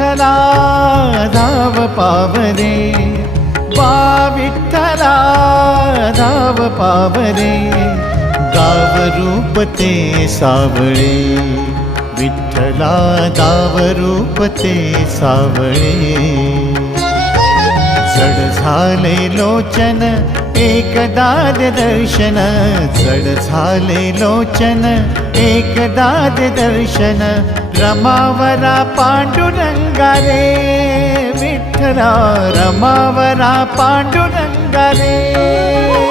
विठ्ठला धाव पावरे, वा विठ्ठला धाव पावरे, गाव रूप ते सावळे, विठ्ठला गाव रूप ते सावळे. जड झाले लोचन एकदा दर्शन, जड झाले लोचन एकदा दर्शन, रमावरा पांडुरंगा रे, विठ्ठला रमावरा पांडुरंगा रे.